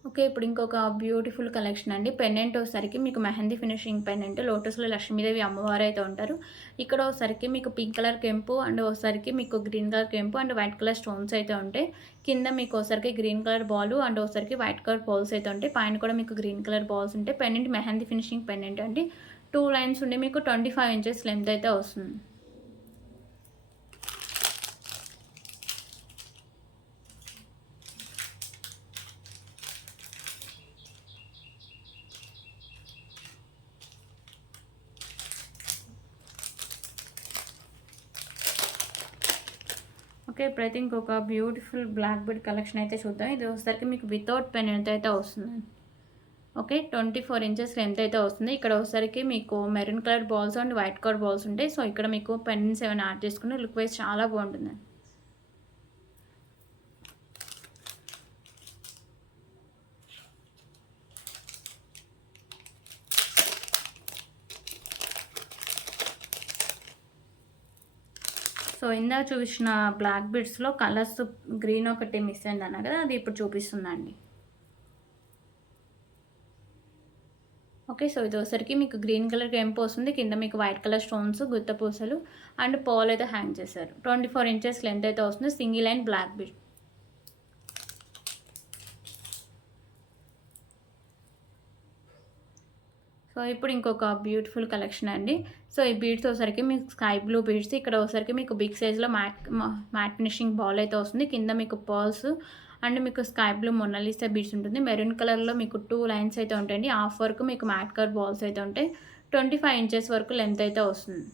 ఓకే. ఇప్పుడు ఇంకొక బ్యూటిఫుల్ కలెక్షన్ అండి. పెండెంట్ వచ్చేసరికి మీకు మెహందీ ఫినిషింగ్ పెండెంట్. లోటస్‌లో లక్ష్మీదేవి అమ్మవారు అయితే ఉంటారు. ఇక్కడ వచ్చేసరికి మీకు పింక్ కలర్ కెంపు అండ్ వచ్చేసరికి మీకు గ్రీన్ కలర్ కెంపు అండ్ వైట్ కలర్ స్టోన్స్ అయితే ఉంటాయి. కింద మీకు వచ్చేసరికి గ్రీన్ కలర్ బాల్ అండ్ వచ్చేసరికి వైట్ కలర్ బాల్స్ అయితే ఉంటాయి. పైన కూడా మీకు గ్రీన్ కలర్ బాల్స్ ఉంటాయి. పెండెంట్ మెహందీ ఫినిషింగ్ పెండెంట్ అండి. 2 లైన్స్ ఉండి మీకు 25 ఇంచెస్ లెంత్ అయితే వస్తుంది. ఓకే. ఇప్పుడైతే ఇంకొక బ్యూటిఫుల్ బ్లాక్ బీడ్ కలెక్షన్ అయితే చూద్దాం. ఇది వచ్చేసరికి మీకు వితౌట్ పెండెంట్ అయితే వస్తుంది. ఓకే. 24 ఇంచెస్ లెంత్ అయితే వస్తుంది. ఇక్కడ వచ్చేసరికి మీకు maroon colour balls and white colour balls ఉంటాయి. సో ఇక్కడ మీకు పెండెంట్స్ ఏమైనా యాడ్ చేసుకుని లుక్ వైజ్ చాలా బాగుంటుంది. సో ఇందాక చూపించిన బ్లాక్ బీడ్స్లో కలర్స్ గ్రీన్ ఒకటి మిస్ అయింది అన్నా కదా, అది ఇప్పుడు చూపిస్తుందండి. ఓకే. సో ఇది వచ్చేసరికి మీకు గ్రీన్ కలర్ కెంపు వస్తుంది. కింద మీకు వైట్ కలర్ స్టోన్స్ గుత్త పూసలు అండ్ పాల్ అయితే హ్యాంగ్ చేశారు. 24 ఇంచెస్ లెంత్ అయితే వస్తుంది. Single line black bead. So ఇప్పుడు ఇంకొక బ్యూటిఫుల్ కలెక్షన్ అండి. సో ఈ బీడ్స్ వచ్చేసరికి మీకు స్కై బ్లూ బీడ్స్. ఇక్కడ వచ్చేసరికి మీకు బిగ్ సైజ్లో మ్యాట్ ఫినిషింగ్ బాల్ అయితే వస్తుంది. కింద మీకు పర్ల్స్ అండ్ మీకు స్కై బ్లూ మొనాలిసా బీడ్స్ ఉంటుంది. మెరూన్ కలర్లో మీకు 2 లైన్స్ అయితే ఉంటాయండి. హాఫ్ వరకు మీకు మ్యాట్ కలర్ బాల్స్ అయితే ఉంటాయి. 25 ఇంచెస్ వరకు లెంత్ అయితే వస్తుంది.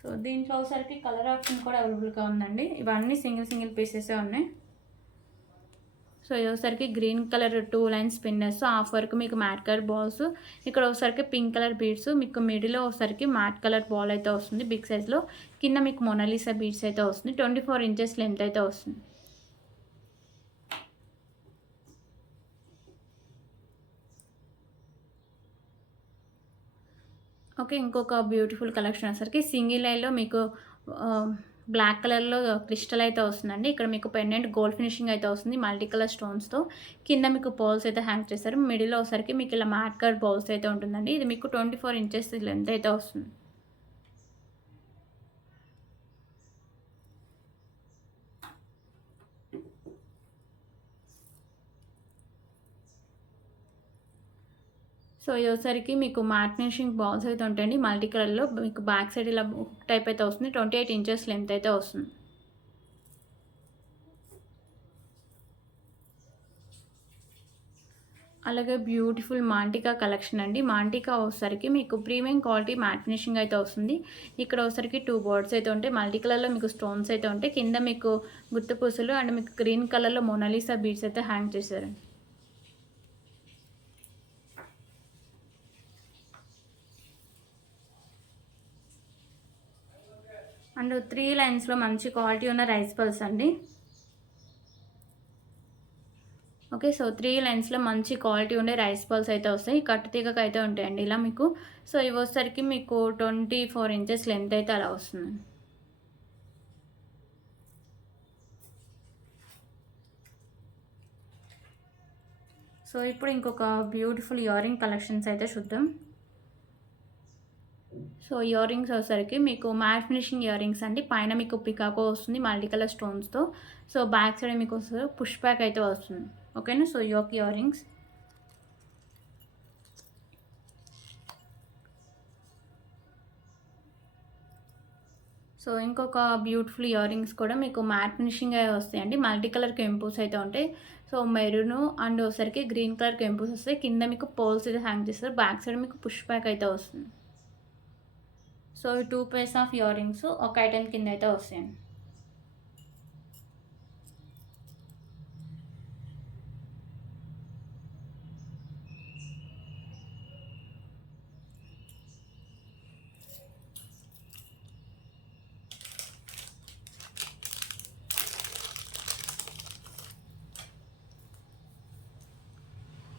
సో దీంట్లో వచ్చేసరికి కలర్ ఆప్షన్ కూడా అవైలబుల్గా ఉందండి. ఇవన్నీ సింగిల్ పీసెసే ఉన్నాయి. సో ఇది వచ్చేసరికి గ్రీన్ కలర్ 2 లైన్స్ పిన్నర్స్, హాఫ్ వరకు మీకు మ్యాట్ కలర్ బాల్స్. ఇక్కడ ఒకసారికి పింక్ కలర్ బీడ్స్, మీకు మిడిల్లో ఒకసారికి మ్యాట్ కలర్ బాల్ అయితే వస్తుంది బిగ్ సైజ్లో. కింద మీకు మొనాలిసా బీడ్స్ అయితే వస్తుంది. 24 ఇంచెస్ లెంత్ అయితే వస్తుంది. ఓకే. ఇంకొక బ్యూటిఫుల్ కలెక్షన్ వచ్చేసరికి సింగిల్ లైన్లో మీకు బ్లాక్ కలర్లో క్రిస్టల్ అయితే వస్తుందండి. ఇక్కడ మీకు పెండెంట్ గోల్డ్ ఫినిషింగ్ అయితే వస్తుంది మల్టీ కలర్ స్టోన్స్తో. కింద మీకు పర్ల్స్ అయితే హ్యాంగ్ చేస్తారు. మిడిల్లో వచ్చేసరికి మీకు ఇలా మ్యాట్ కలర్ బాల్స్ అయితే ఉంటుందండి. ఇది మీకు 24 ఇంచెస్ లెంత్ అయితే వస్తుంది. సో ఇది వచ్చేసరికి మీకు మ్యాట్ ఫినిషింగ్ బాల్స్ అయితే ఉంటాయండి మల్టీ కలర్లో. మీకు బ్యాక్ సైడ్ ఇలా హుక్ టైప్ అయితే వస్తుంది. 28 ఇంచెస్ లెంత్ అయితే వస్తుంది. అలాగే బ్యూటిఫుల్ మాంటికా కలెక్షన్ అండి. మాంటికా వచ్చేసరికి మీకు ప్రీమియం క్వాలిటీ మ్యాట్ ఫినిషింగ్ అయితే వస్తుంది. ఇక్కడ వచ్చేసరికి 2 బర్డ్స్ అయితే ఉంటాయి. మల్టీ కలర్లో మీకు స్టోన్స్ అయితే ఉంటాయి. కింద మీకు గుత్త పూసలు అండ్ మీకు గ్రీన్ కలర్లో మొనాలిసా బీడ్స్ అయితే హ్యాంగ్ చేశారండి. అండ్ 3 లైన్స్లో మంచి క్వాలిటీ ఉన్న రైస్ పల్స్ అండి. ఓకే. సో 3 లైన్స్లో మంచి క్వాలిటీ ఉండే రైస్ పల్స్ అయితే వస్తాయి. కట్టు తీగకు అయితే ఉంటాయండి ఇలా మీకు. సో ఇవి వచ్చేసరికి మీకు 24 ఇంచెస్ లెంత్ అయితే అలా వస్తుంది. సో ఇప్పుడు ఇంకొక బ్యూటిఫుల్ ఇయర్ రింగ్ కలెక్షన్స్ అయితే చూద్దాం. సో ఇయర్ రింగ్స్ వచ్చేసరికి మీకు మ్యాట్ ఫినిషింగ్ ఇయర్ రింగ్స్ అండి. పైన మీకు పికాకో వస్తుంది మల్టీ కలర్ స్టోన్స్తో. సో బ్యాక్ సైడ్ మీకు వస్తుంది పుష్ బ్యాక్ అయితే వస్తుంది. ఓకేనా. So earrings. సో ఇంకొక బ్యూటిఫుల్ ఇయర్ రింగ్స్ కూడా మీకు మ్యాట్ ఫినిషింగ్ అయి వస్తాయండి. మల్టీ కలర్ కెంపుస్ అయితే ఉంటాయి. సో మెరూన్ అండ్ ఒకసారికి గ్రీన్ కలర్ కెంపుస్ వస్తాయి. కింద మీకు పోల్స్ అయితే హ్యాంగ్ చేస్తారు. బ్యాక్ సైడ్ మీకు పుష్ బ్యాక్ అయితే వస్తుంది. So 2 pairs of earrings ఒక ఐటెం కింద అయితే వస్తాయండి.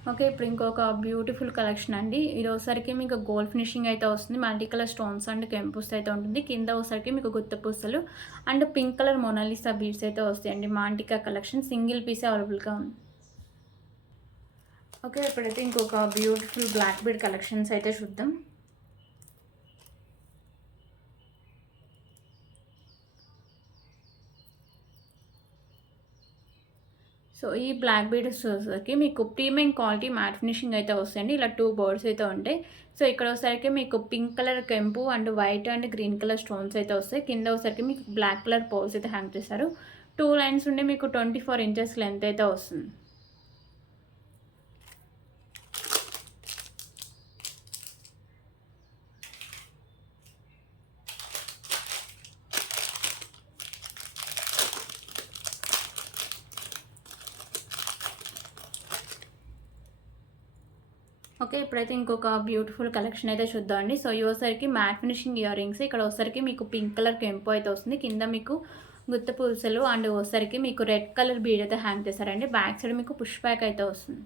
ఓకే. ఇప్పుడు ఇంకొక బ్యూటిఫుల్ కలెక్షన్ అండి. ఇది ఒకసారికి మీకు గోల్డ్ ఫినిషింగ్ అయితే వస్తుంది. మల్టీ కలర్ స్టోన్స్ అండ్ కెంపుస్ అయితే ఉంటుంది. కింద ఒకసారికి మీకు గుత్త పూసలు and pink colour Mona Lisa beads అయితే వస్తాయండి. మాంటికా కలెక్షన్ సింగిల్ పీసే అవైలబుల్గా ఉంది. ఓకే. ఇప్పుడైతే ఇంకొక బ్యూటిఫుల్ బ్లాక్ బీడ్ కలెక్షన్స్ అయితే చూద్దాం. సో ఈ బ్లాక్ బీడ్స్ వచ్చేసరికి మీకు ప్రీమియం క్వాలిటీ మ్యాట్ ఫినిషింగ్ అయితే వస్తాయండి. ఇలా 2 బర్డ్స్ అయితే ఉంటాయి. సో ఇక్కడ వచ్చేసరికి మీకు పింక్ కలర్ కెంపు and white and green colour stones అయితే వస్తాయి. కింద వచ్చేసరికి మీకు బ్లాక్ కలర్ పోల్స్ అయితే హ్యాంగ్ చేస్తారు. 2 లైన్స్ ఉండి మీకు 24 ఇంచెస్ లెంత్ అయితే వస్తుంది. ఓకే. ఇప్పుడైతే ఇంకొక బ్యూటిఫుల్ కలెక్షన్ అయితే చూద్దామండి. సో ఇవి వచ్చేసరికి మ్యాట్ ఫినిషింగ్ ఇయర్ రింగ్స్. ఇక్కడ వచ్చేసరికి మీకు పింక్ కలర్ కెంపు అయితే వస్తుంది. కింద మీకు గుత్త పూసలు అండ్ వచ్చేసరికి మీకు రెడ్ కలర్ బీడ్ అయితే హ్యాంగ్ చేస్తారండి. బ్యాక్ సైడ్ మీకు పుష్ బ్యాక్ అయితే వస్తుంది.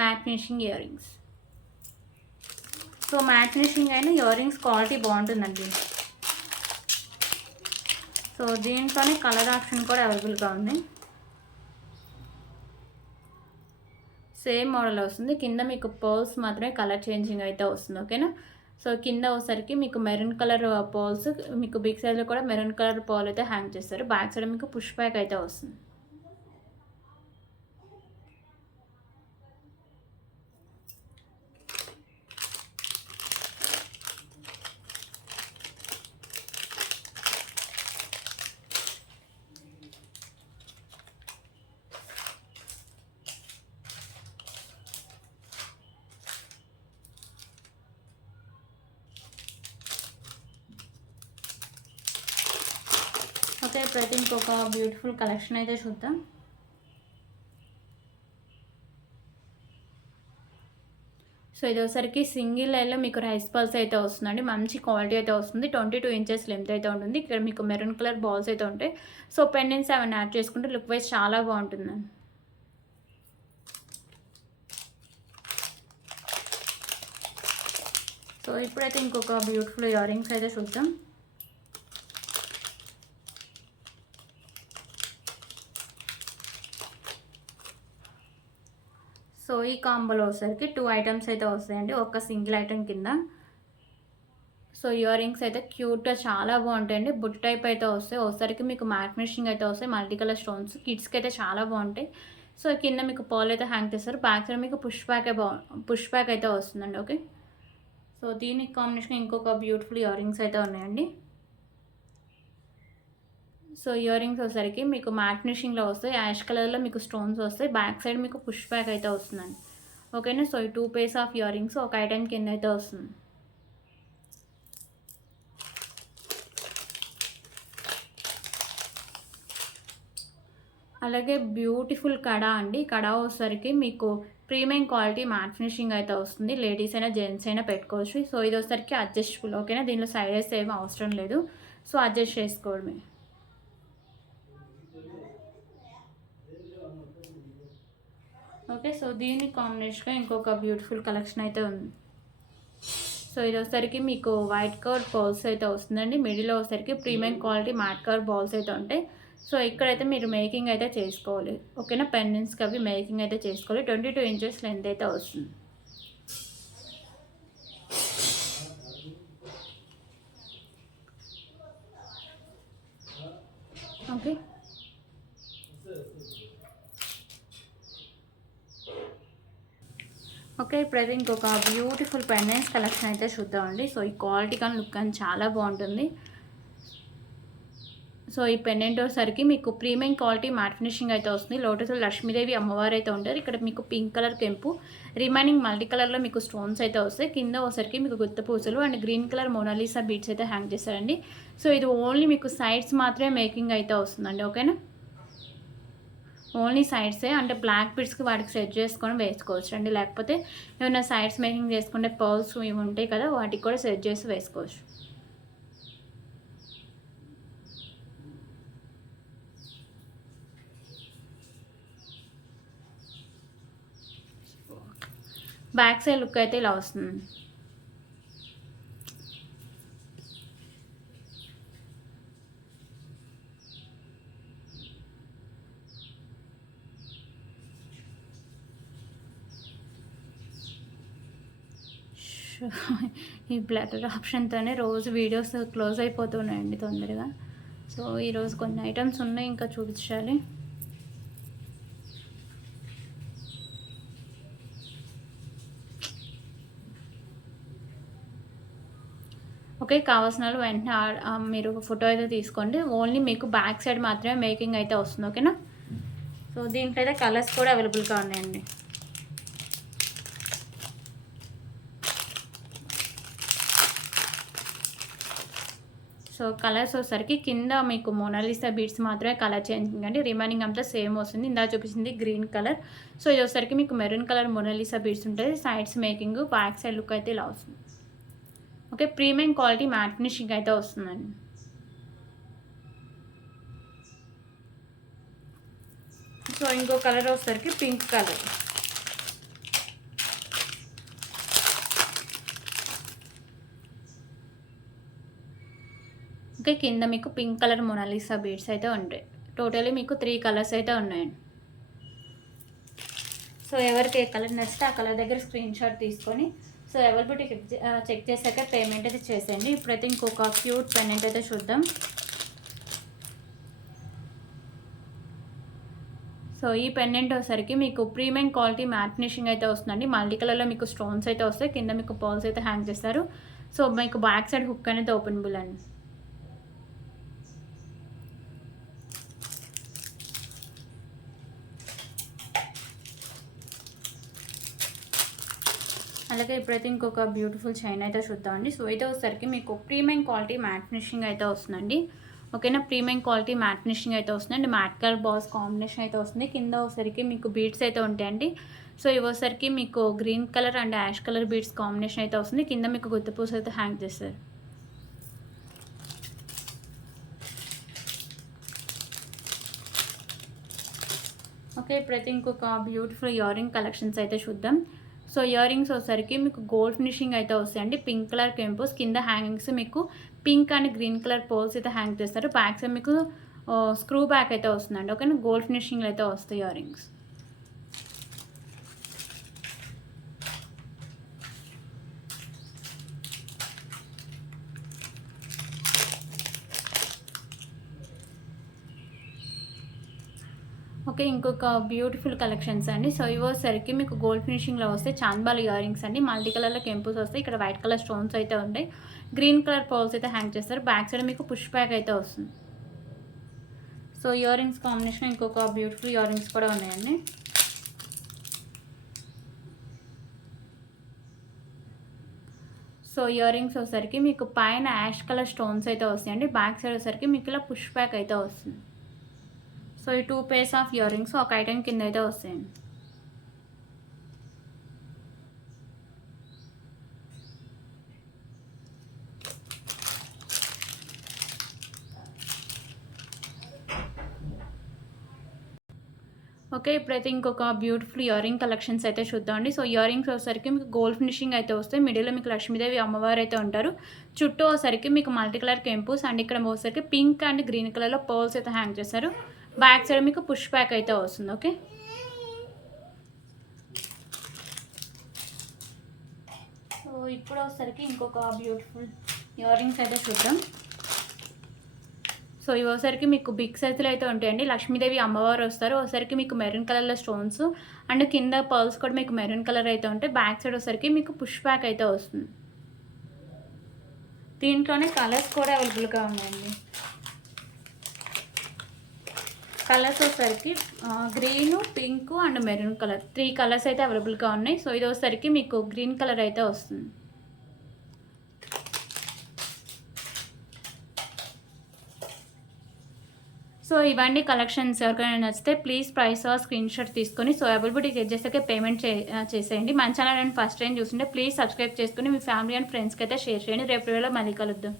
Matte finishing ear rings. So matte finishing అయిన ఇయర్ రింగ్స్ క్వాలిటీ బాగుంటుందండి. సో దీంట్లోనే కలర్ ఆప్షన్ కూడా అవైలబుల్గా ఉంది. సేమ్ మోడల్ వస్తుంది. కింద మీకు పర్ల్స్ మాత్రమే కలర్ చేంజింగ్ అయితే వస్తుంది. ఓకేనా. సో కింద వచ్చేసరికి మీకు మెరూన్ కలర్ పర్ల్స్ మీకు బిగ్ సైజ్లో కూడా మెరూన్ కలర్ పర్ల్ అయితే హ్యాంగ్ చేస్తారు. బ్యాక్ సైడ్ మీకు పుష్ బ్యాక్ అయితే వస్తుంది. ఓకే. ఇప్పుడైతే ఇంకొక బ్యూటిఫుల్ కలెక్షన్ అయితే చూద్దాం. సో ఇది ఒకసారికి సింగిల్ లైన్లో మీకు రైస్ పల్స్ అయితే వస్తుందండి. మంచి క్వాలిటీ అయితే వస్తుంది. 22 ఇంచెస్ లెంత్ అయితే ఉంటుంది. ఇక్కడ మీకు మెరూన్ కలర్ బాల్స్ అయితే ఉంటాయి. సో పెండెంట్స్ అవన్నీ యాడ్ చేసుకుంటే లుక్ వైజ్ చాలా బాగుంటుందండి. సో ఇప్పుడైతే ఇంకొక బ్యూటిఫుల్ ఇయర్ రింగ్స్ అయితే చూద్దాం. సో ఈ కాంబోలో వచ్చేసరికి 2 ఐటమ్స్ అయితే వస్తాయండి ఒక సింగిల్ ఐటమ్ కింద. సో ఇయర్ రింగ్స్ అయితే క్యూట్గా చాలా బాగుంటాయండి. బుట్ట టైప్ అయితే వస్తాయి. ఒకసారికి మీకు మ్యాట్ ఫినిషింగ్ అయితే వస్తాయి. మల్టీ కలర్ స్టోన్స్ కిడ్స్కి అయితే చాలా బాగుంటాయి. సో కింద మీకు పర్ల్ అయితే హ్యాంగ్ చేస్తారు. బ్యాక్ సైడ్ మీకు పుష్ బ్యాక్ అయితే వస్తుందండి. ఓకే. సో దీనికి కాంబినేషన్ ఇంకొక బ్యూటిఫుల్ ఇయర్ రింగ్స్ అయితే ఉన్నాయండి. సో ఇయర్ రింగ్స్ వచ్చేసరికి మీకు మ్యాట్ ఫినిషింగ్లో వస్తాయి. యాష్ కలర్లో మీకు స్టోన్స్ వస్తాయి. బ్యాక్ సైడ్ మీకు పుష్ బ్యాక్ అయితే వస్తుందండి. ఓకేనా. సో ఈ 2 pairs ఆఫ్ ఇయర్ రింగ్స్ ఒక ఐటెం కింద అయితే వస్తుంది. అలాగే బ్యూటిఫుల్ కడ అండి. కడ వచ్చేసరికి మీకు ప్రీమియం క్వాలిటీ మ్యాట్ ఫినిషింగ్ అయితే వస్తుంది. లేడీస్ అయినా, జెంట్స్ అయినా పెట్టుకోవచ్చు. సో ఇది వచ్చేసరికి అడ్జస్టబుల్. ఓకేనా, దీనిలో సైజెస్ ఏమి అవసరం లేదు. సో అడ్జస్ట్ చేసుకోవడమే. ఓకే, సో దీని కాంబినేషన్గా ఇంకొక బ్యూటిఫుల్ కలెక్షన్ అయితే ఉంది. సో ఇది వచ్చేసరికి మీకు వైట్ కలర్ బాల్స్ అయితే వస్తుందండి. మిడిల్లో వచ్చేసరికి premium quality matte colour balls అయితే ఉంటాయి. సో ఇక్కడైతే మీరు మేకింగ్ అయితే చేసుకోవాలి. ఓకేనా, పెండెంట్స్కి అవి మేకింగ్ అయితే చేసుకోవాలి. 22 ఇంచెస్ లెంత్ అయితే వస్తుంది. ఓకే, ఓకే, ఇప్పుడైతే ఇంకొక బ్యూటిఫుల్ పెండెంట్స్ కలెక్షన్ అయితే చూద్దామండి. సో ఈ క్వాలిటీ కానీ లుక్ కానీ చాలా బాగుంటుంది. సో ఈ పెండెంట్ వచ్చేసరికి మీకు ప్రీమియం క్వాలిటీ మ్యాట్ ఫినిషింగ్ అయితే వస్తుంది. లోటస్లో లక్ష్మీదేవి అమ్మవారు అయితే ఉంటారు. ఇక్కడ మీకు పింక్ కలర్ కెంపు, రిమైనింగ్ మల్టీ కలర్లో మీకు స్టోన్స్ అయితే వస్తాయి. కింద వచ్చేసరికి మీకు గుత్త పూసలు and green colour Mona Lisa beads అయితే హ్యాంగ్ చేస్తారండి. సో ఇది ఓన్లీ మీకు సైడ్స్ మాత్రమే మేకింగ్ అయితే వస్తుందండి. ఓకేనా, ఓన్లీ సైడ్సే, అంటే బ్లాక్ బీడ్స్కి వాటికి సెట్ చేసుకొని వేసుకోవచ్చు అండి. లేకపోతే ఏమైనా సైడ్స్ మేకింగ్ చేసుకుంటే పర్ల్స్ ఇవి ఉంటాయి కదా, వాటికి కూడా సెట్ చేసి వేసుకోవచ్చు. బ్యాక్ సైడ్ లుక్ అయితే ఇలా వస్తుంది. ఈ బ్లటర్ ఆప్షన్తోనే రోజు వీడియోస్ క్లోజ్ అయిపోతున్నాయండి తొందరగా. సో ఈరోజు కొన్ని ఐటమ్స్ ఉన్నాయి, ఇంకా చూపించాలి. ఓకే, కావాల్సిన వాళ్ళు వెంటనే మీరు ఫోటో అయితే తీసుకోండి. ఓన్లీ మీకు బ్యాక్ సైడ్ మాత్రమే మేకింగ్ అయితే వస్తుంది. ఓకేనా, సో దీంట్లో అయితే కలర్స్ కూడా అవైలబుల్గా ఉన్నాయండి. సో కలర్స్ వచ్చేసరికి కింద మీకు మోనాలిసా బీడ్స్ మాత్రమే కలర్ చేంజింగ్ అండి. రిమైనింగ్ అంతా సేమ్ వస్తుంది. ఇందా చూపించింది గ్రీన్ కలర్. సో ఇది వచ్చేసరికి మీకు మెరూన్ కలర్ మోనాలిసా బీడ్స్ ఉంటుంది. Sides making, back side look అయితే ఇలా వస్తుంది. Okay, premium quality matte finishing అయితే వస్తుందండి. సో ఇంకో కలర్ వచ్చేసరికి పింక్ కలర్. ఓకే, కింద మీకు పింక్ కలర్ మోనాలిసా బీడ్స్ అయితే ఉంటాయి. టోటలీ మీకు 3 కలర్స్ అయితే ఉన్నాయండి. సో ఎవరికి ఏ కలర్ నచ్చితే ఆ కలర్ దగ్గర స్క్రీన్ షాట్ తీసుకొని సో అవైలబిలిటీ చెక్ చేశాక పేమెంట్ అయితే చేసేయండి. ఇప్పుడైతే ఇంకొక క్యూట్ పెండెంట్ అయితే చూద్దాం. సో ఈ పెండెంట్ వచ్చేసరికి మీకు ప్రీమియం క్వాలిటీ మ్యాట్ ఫినిషింగ్ అయితే వస్తుందండి. మల్టీ కలర్లో మీకు స్టోన్స్ అయితే వస్తాయి. కింద మీకు పర్ల్స్ అయితే హ్యాంగ్ చేస్తారు. సో మీకు బ్యాక్ సైడ్ హుక్ అనేది ఓపెనబుల్ అండి. అలాగే ఇప్పుడైతే ఇంకొక బ్యూటిఫుల్ చైన్ అయితే చూద్దామండి. సో అయితే వచ్చేసరికి మీకు ప్రీమియం క్వాలిటీ మ్యాట్ ఫినిషింగ్ అయితే వస్తుందండి. ఓకేనా, ప్రీమియం క్వాలిటీ మ్యాట్ ఫినిషింగ్ అయితే వస్తుందండి. మ్యాట్ కలర్ బాల్స్ కాంబినేషన్ అయితే వస్తుంది. కింద వచ్చేసరికి మీకు బీడ్స్ అయితే ఉంటాయండి. సో ఇవి వచ్చేసరికి మీకు green colour and ash colour beads combination అయితే వస్తుంది. కింద మీకు గుత్తపూస అయితే హ్యాంగ్ చేస్తారు. ఓకే, ఇప్పుడైతే ఇంకొక బ్యూటిఫుల్ ఇయర్ రింగ్ కలెక్షన్స్ అయితే చూద్దాం. సో ఇయర్ రింగ్స్ వచ్చేసరికి మీకు గోల్డ్ ఫినిషింగ్ అయితే వస్తాయండి. పింక్ కలర్ కెంపోస్, కింద హ్యాంగింగ్స్ మీకు పింక్ అండ్ గ్రీన్ కలర్ పోల్స్ అయితే హ్యాంగ్ చేస్తారు. బ్యాక్ సైడ్ మీకు స్క్రూ బ్యాక్ అయితే వస్తుందండి. ఓకేనా, గోల్డ్ ఫినిషింగ్లో అయితే వస్తాయి ఇయర్ రింగ్స్. ఓకే, ఇంకొక బ్యూటిఫుల్ కలెక్షన్స్ అండి. సో ఇవి వచ్చేసరికి మీకు గోల్డ్ ఫినిషింగ్లో వస్తే చాంద్బాల్ ఇయర్ రింగ్స్ అండి. మల్టీ కలర్లో కెంపుస్ వస్తాయి. ఇక్కడ వైట్ కలర్ స్టోన్స్ అయితే ఉంటాయి. గ్రీన్ కలర్ పర్ల్స్ అయితే హ్యాంగ్ చేస్తారు. బ్యాక్ సైడ్ మీకు పుష్ బ్యాక్ అయితే వస్తుంది. సో ఇయర్ రింగ్స్ కాంబినేషన్ ఇంకొక బ్యూటిఫుల్ ఇయర్ రింగ్స్ కూడా ఉన్నాయండి. సో ఇయర్ రింగ్స్ వచ్చేసరికి మీకు పైన యాష్ కలర్ స్టోన్స్ అయితే వస్తాయండి. బ్యాక్ సైడ్ వచ్చేసరికి మీకు ఇలా పుష్ బ్యాక్ అయితే వస్తుంది. సో ఈ 2 పేర్స్ ఆఫ్ ఇయర్ రింగ్స్ ఒక ఐటెం కింద అయితే వస్తాయండి. ఓకే. ఇప్పుడైతే ఇంకొక బ్యూటిఫుల్ ఇయర్ రింగ్ కలెక్షన్స్ అయితే చూద్దామండి. సో ఇయర్ రింగ్స్ వచ్చేసరికి మీకు గోల్డ్ ఫినిషింగ్ అయితే వస్తాయి. మిడిల్‌లో మీకు లక్ష్మీదేవి అమ్మవారు అయితే ఉంటారు. చుట్టూ వచ్చేసరికి మీకు మల్టీ కలర్ కెంపుస్ అండ్ ఇక్కడ వచ్చేసరికి పింక్ అండ్ గ్రీన్ కలర్‌లో పర్ల్స్ అయితే హ్యాంగ్ చేశారు. బ్యాక్ సైడ్ మీకు పుష్ బ్యాక్ అయితే వస్తుంది. ఓకే. సో ఇప్పుడు వచ్చేసరికి ఇంకొక బ్యూటిఫుల్ ఇయర్ రింగ్స్ అయితే చూద్దాం. సో ఇవి ఒకసారికి మీకు బిగ్ సైజులో అయితే ఉంటాయండి. లక్ష్మీదేవి అమ్మవారు వస్తారు. ఒకసారికి మీకు మెరూన్ కలర్‌లో స్టోన్స్ అండ్ కింద పర్ల్స్ కూడా మీకు మెరూన్ కలర్ అయితే ఉంటాయి. బ్యాక్ సైడ్ వచ్చేసరికి మీకు పుష్ బ్యాక్ అయితే వస్తుంది. దీంట్లోనే కలర్స్ కూడా అవైలబుల్గా ఉన్నాయండి. కలర్స్ వచ్చేసరికి green, pink and maroon colour 3 colours అయితే అవైలబుల్గా ఉన్నాయి. సో ఇది వచ్చేసరికి మీకు గ్రీన్ కలర్ అయితే వస్తుంది. సో ఇవన్నీ కలెక్షన్స్ ఎవరికైనా నచ్చితే ప్లీజ్ ప్రైస్ స్క్రీన్ షాట్ తీసుకొని సో అవైలబిలిటీ చెక్ చేసాకే పేమెంట్ చేసేయండి. మన ఛానల్ అండ్ ఫస్ట్ టైం చూస్తుంటే ప్లీజ్ సబ్స్క్రైబ్ చేసుకుని మీ ఫ్యామిలీ అండ్ ఫ్రెండ్స్కి అయితే షేర్ చేయండి. రేపు వేళ మళ్ళీ కలుద్దాం.